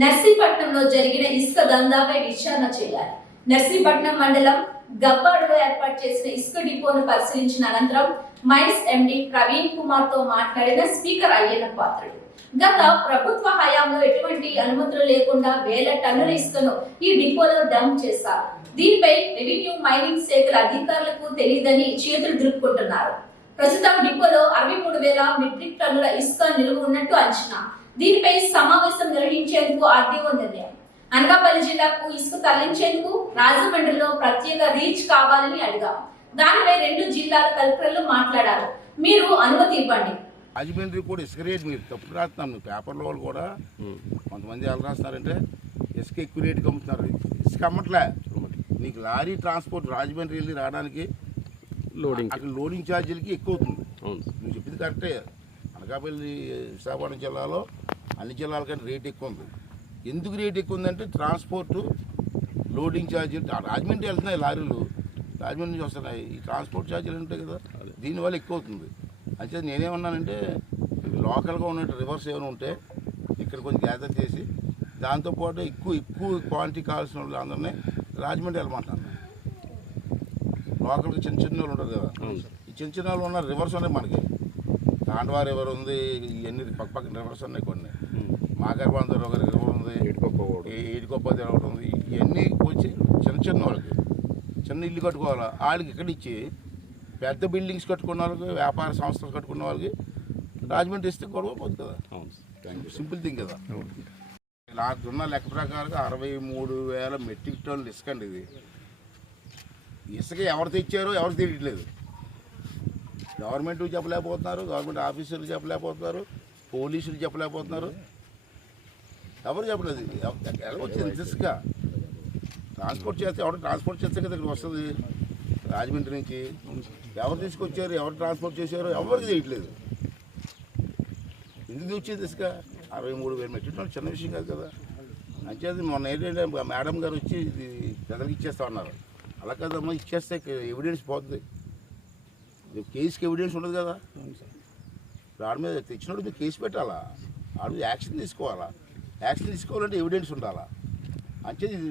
నర్సీపట్నంలో జరిగిన ఇసుక దందాపై విచారణ చేయాలి. నర్సీపట్నం మండలం గబ్బాడులో ఏర్పాటు చేసిన ఇసుక డిపోను పరిశీలించిన అనంతరం మైన్స్ ఎండి ప్రవీణ్ కుమార్ తో మాట్లాడిన స్పీకర్ అయ్యన్న పాత్రుడు గత ప్రభుత్వ హయాంలో ఎటువంటి అనుమతులు లేకుండా వేల టన్నుల ఇసుకను ఈ డిపోలో డంప్ చేశారు. దీనిపై రెవెన్యూ మైనింగ్ శాఖల అధికారులకు తెలియదని చేతులు దులుపుకుంటున్నారు. ప్రస్తుతం డిపోలో 63,000 మెట్రిక్ టన్నుల ఇసుక నిల్వ ఉన్నట్టు అంచనా. దీనిపై సమావేశం నిర్వహించేందుకు ఆర్డీఓ నిర్ణయం. అనకాపల్లి జిల్లాకు ఇసుక తరలించేందుకు రాజమండ్రిలో ప్రత్యేక రీచ్ కావాలని అడిగాం. దానిపై 2 జిల్లాల కలెక్టర్లు మాట్లాడారు. మీరు అనుమతి ఇవ్వండి. రాజమండ్రి కూడా ఇసుక రేట్ మీరు తప్పు రాస్తున్నాను. పేపర్లో వాళ్ళు కూడా కొంతమంది ఎలా రాస్తున్నారంటే ఇసుక ఎక్కువ రేటుకి అమ్ముతున్నారు. ఇసుక అమ్మట్లే, నీకు లారీ ట్రాన్స్పోర్ట్ రాజమండ్రి వెళ్ళి రావడానికి అక్కడ లోడింగ్ ఛార్జీలకి ఎక్కువ అవుతుంది. నువ్వు చెప్పింది కరెక్టే. అనకాపల్లి విశాఖపట్నం జిల్లాలో అన్ని జిల్లాల కంటే రేట్ ఎక్కువ ఉంది. ఎందుకు రేట్ ఎక్కువ ఉందంటే ట్రాన్స్పోర్టు, లోడింగ్ ఛార్జీలు. రాజమండ్రి వెళ్తున్నాయి లారీలు, రాజమండ్రి నుంచి వస్తున్నాయి. ఈ ట్రాన్స్పోర్ట్ ఛార్జీలు ఉంటాయి కదా, దీనివల్ల ఎక్కువ అవుతుంది. అయితే నేనేమన్నానంటే లోకల్గా ఉన్న రివర్స్ ఏమైనా ఉంటే ఇక్కడ కొంచెం గ్యాదర్ చేసి దాంతోపాటు ఎక్కువ క్వాంటిటీ కావాల్సిన వాళ్ళు అందరినీ రాజమండ్రి వెళ్ళమంటాను. లోకల్గా చిన్న వాళ్ళు ఉంటారు కదా, ఈ చిన్న వాళ్ళు ఉన్న రివర్స్ ఉన్నాయి మనకి. తాండవా రివర్ ఉంది, ఇవన్నీ పక్కన రివర్స్ ఉన్నాయి. కొన్ని మాగారబందర్ ఒక రివర్ ఉంది, ఏడుకొప్ప ఒకటి ఉంది. ఇవన్నీ వచ్చి చిన్న వాళ్ళకి చిన్న ఇల్లు కట్టుకోవాలి. వాళ్ళకి ఇక్కడ ఇచ్చి పెద్ద బిల్డింగ్స్ కట్టుకున్న వాళ్ళకి, వ్యాపార సంస్థలు కట్టుకున్న వాళ్ళకి రాజమండ్రి ఇస్తే గొడవ పోతుంది కదా. సింపుల్ థింగ్ కదా. నాకున్న లెక్క ప్రకారంగా 63,000 మెట్రిక్ టన్నులు ఇసుక అండి. ఇది ఇసుక ఎవరు తెచ్చారో ఎవరు తెలియట్లేదు. గవర్నమెంట్ చెప్పలేకపోతున్నారు, గవర్నమెంట్ ఆఫీసర్లు చెప్పలేకపోతున్నారు, పోలీసులు చెప్పలేకపోతున్నారు, ఎవరు చెప్పలేదు. ఎలా వచ్చింది ఇసుక? ట్రాన్స్పోర్ట్ చేస్తే ఎవరు ట్రాన్స్పోర్ట్ చేస్తే కదా ఇక్కడ వస్తుంది రాజమండ్రి నుంచి. ఎవరు తీసుకొచ్చారు, ఎవరు ట్రాన్స్పోర్ట్ చేశారో ఎవరికి తెలియట్లేదు. ఎందుకు వచ్చింది ఇసుక? 63,000 మెట్రిక్ టన్నులు చిన్న విషయం కాదు కదా. అంచేది మొన్న ఏంటంటే మేడం గారు వచ్చి ఇది ప్రజలకు ఇచ్చేస్తా ఉన్నారు. అలా కదమ్మా, ఇచ్చేస్తే ఎవిడెన్స్ పోతుంది. కేసుకి ఎవిడెన్స్ ఉండదు కదా. వాడి మీద తెచ్చినప్పుడు మీరు కేసు పెట్టాలా, వాడు యాక్షన్ తీసుకోవాలా. యాక్షన్ తీసుకోవాలంటే ఎవిడెన్స్ ఉండాలా. అంటే ఇది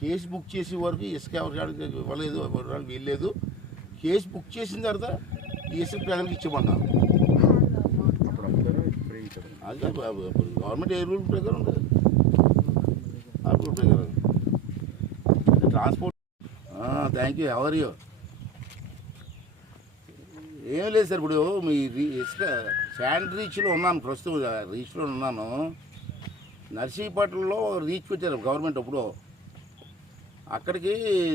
కేసు బుక్ చేసే వరకు ఇసుక ఎవరికి ఇవ్వలేదు, ఇవ్వడానికి వీల్లేదు. కేసు బుక్ చేసిన తర్వాత ఈ ఇసుక ప్రజలకు ఇచ్చేమన్నారు. అది గవర్నమెంట్ ఏ రూల్ ప్రకారం ఉంటుంది, ఆ రూల్ ప్రకారం. Transport thank you. Ever you? ఏం లేదు సార్. ఇప్పుడు మీ ఇసుక శాండ్ రీచ్లో ఉన్నాను, ప్రస్తుతం రీచ్లో ఉన్నాను. నర్సీపట్నంలో రీచ్ పెట్టారు గవర్నమెంట్. అప్పుడు అక్కడికి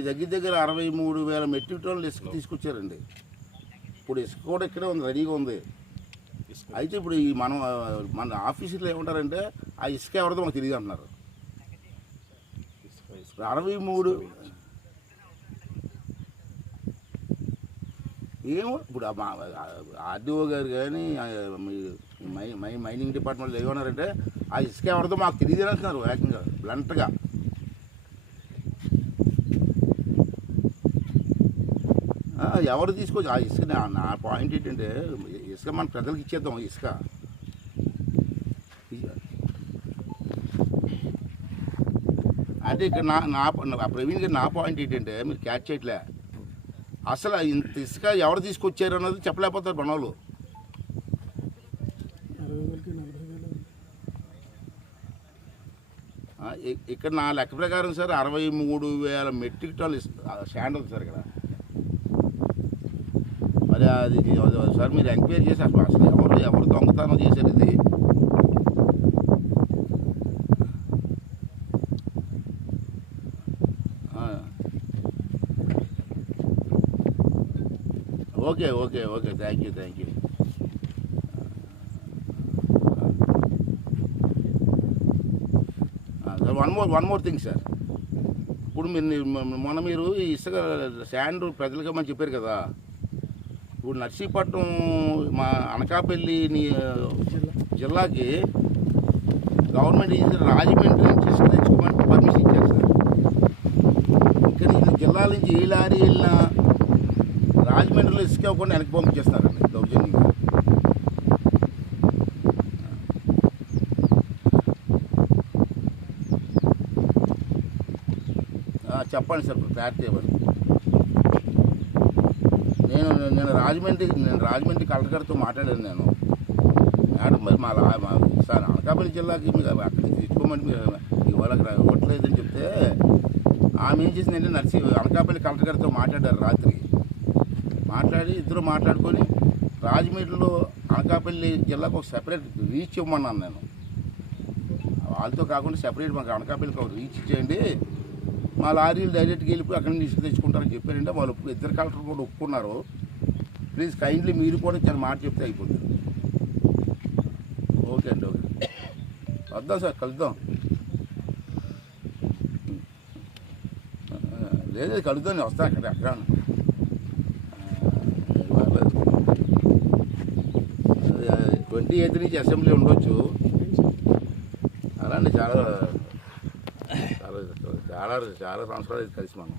దగ్గర 63,000 మెట్రిక్ టన్నులు ఇసుక తీసుకొచ్చారండి. ఇప్పుడు ఇసుక కూడా ఇక్కడే ఉంది, రెడీగా ఉంది. అయితే ఇప్పుడు ఈ మన ఆఫీసులో ఏమంటారంటే ఆ ఇసుక ఎవరిదో మాకు తెలియదు అంటున్నారు. 63 ఏమో. ఇప్పుడు ఆర్డీఓ గారు కానీ మైనింగ్ డిపార్ట్మెంట్లో ఏమన్నారంటే ఆ ఇసుక ఎవరిదో మాకు తెలియదు అంటున్నారు. ఏకంగా బ్లంట్గా. ఎవరు తీసుకొచ్చి ఆ ఇసుక, నా పాయింట్ ఏంటంటే ఇసుక మన ప్రజలకు ఇచ్చేద్దాం. ఇసుక అంటే ఇక్కడ నా ప్రవీణ్ గారు నా పాయింట్ ఏంటంటే మీరు క్యాచ్ చేయట్లే. అసలు ఇంత ఇసుక ఎవరు తీసుకొచ్చారు అన్నది చెప్పలేకపోతారు మనోళ్ళు. ఇక్కడ నా లెక్క ప్రకారం సార్ 63,000 మెట్రిక్ టన్నులు శాండ్ ఉంది సార్ ఇక్కడ. మరి అది సార్ మీరు ఎంక్వైరీ చేసి అసలు ఎవరు దొంగతనం చేశారు ఇది? Okay okay okay thank you. Sir one more thing sir. ఇప్పుడు మీరు ఈ ఇసుక శాండ్ ప్రజలుగా మనం చెప్పారు కదా. ఇప్పుడు నర్సీపట్నం మా అనకాపల్లి జిల్లాకి గవర్నమెంట్ రాజమండ్రి నుంచి ఇసుక తెచ్చుకోమని పర్మిషన్ ఇచ్చారు సార్. ఇక్కడ జిల్లాల నుంచి ఏ లారీ వెళ్ళినా రాజమండ్రిలో ఇసుక ఇవ్వకుండా వెనక్కి పంపించేస్తారండి దౌర్జన్యంగా. చెప్పండి సార్, క్లారిటీ ఇవ్వండి. నేను రాజమండ్రి కలెక్టర్ గారితో మాట్లాడాను నేను. మేడం మరి మా సార్ అనకాపల్లి జిల్లాకి మీకు అక్కడికి తెచ్చుకోమని మీ వాళ్ళకి ఇవ్వట్లేదని చెప్తే ఆమె ఏం చేసిందంటే అనకాపల్లి కలెక్టర్ గారితో మాట్లాడారు రాత్రి. మాట్లాడి ఇద్దరు మాట్లాడుకొని రాజమండ్రిలో అనకాపల్లి జిల్లాకు ఒక సెపరేట్ రీచ్ ఇవ్వమన్నాను నేను. వాళ్ళతో కాకుండా సెపరేట్ మాకు అనకాపల్లికి ఒక రీచ్ ఇచ్చేయండి, మా లారీలు డైరెక్ట్గా వెళ్ళిపోయి అక్కడి నుంచి తెచ్చుకుంటారని చెప్పారంటే వాళ్ళు ఇద్దరు కలెక్టర్ కూడా ఒప్పుకున్నారు. ప్లీజ్ కైండ్లీ మీరు కూడా చాలా మాట చెప్తే అయిపోతుంది. ఓకే అండి, ఓకే వద్దాం సార్, కలుద్దాం. లేదు కలుద్దాం, వస్తా అక్కడ 28 నుంచి అసెంబ్లీ ఉండొచ్చు. అలాంటి చాలా చాలా చాలా చాలా సంవత్సరాలు కలిసి మనం